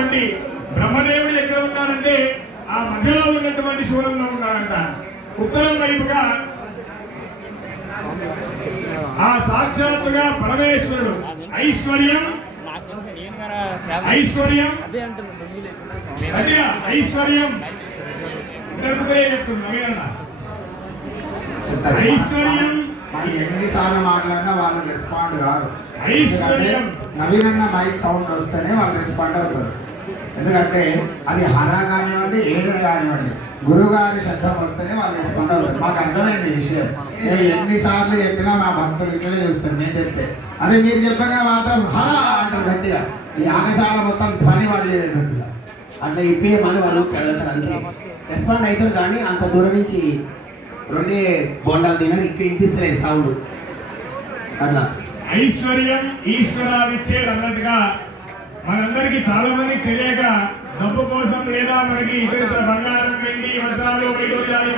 ఉన్నటువంటి బ్రహ్మదేవుడు ఎక్కడ ఉన్నారంటే ఆ మధ్యలో ఉన్నటువంటి శూలంలో ఉన్నారంట. ఉత్తరం వైపుగా ఆ సాక్షాత్తుగా పరమేశ్వరుడు ఐశ్వర్యం ఐశ్వర్యం అదిగా ఐశ్వర్యం ఐశ్వర్యం ఎన్నిసార్లు మాట్లాడినా వాళ్ళు రెస్పాండ్ కాదు. ఐశ్వర్యం నవీన్ అన్న మైక్ సౌండ్ వస్తేనే వాళ్ళు రెస్పాండ్ అవుతారు. ఎందుకంటే అది హర కానివ్వండి ఏదైనా కానివ్వండి గురుగారి శబ్దం వస్తేనే వాళ్ళు రెస్పాండ్ అవుతారు. మాకు అర్థమైంది ఈ విషయం. నేను ఎన్నిసార్లు చెప్పినా మా భక్తులు ఇట్లనే చూస్తారు. నేను చెప్తే అదే మీరు చెప్పగా మాత్రం హర అంటారు గట్టిగా. ఈ ఆకశాల మొత్తం ధ్వని వాళ్ళు చేయనట్టుగా అట్లా ఇప్పేయమని వాళ్ళు వెళ్తారు అంతే. రెస్పాండ్ అవుతారు కానీ అంత దూరం నుంచి రెండే బొండాలు తినని ఇంకా వినిపిస్తలేదు సౌండ్. అట్లా ఐశ్వర్యం ఈశ్వరాదిచ్చేది అన్నట్టుగా మనందరికీ చాలా మందికి తెలియక డబ్బు కోసం లేదా మనకి ఇతర బంగారం వెండి వజ్రాలు వైడూర్యాలు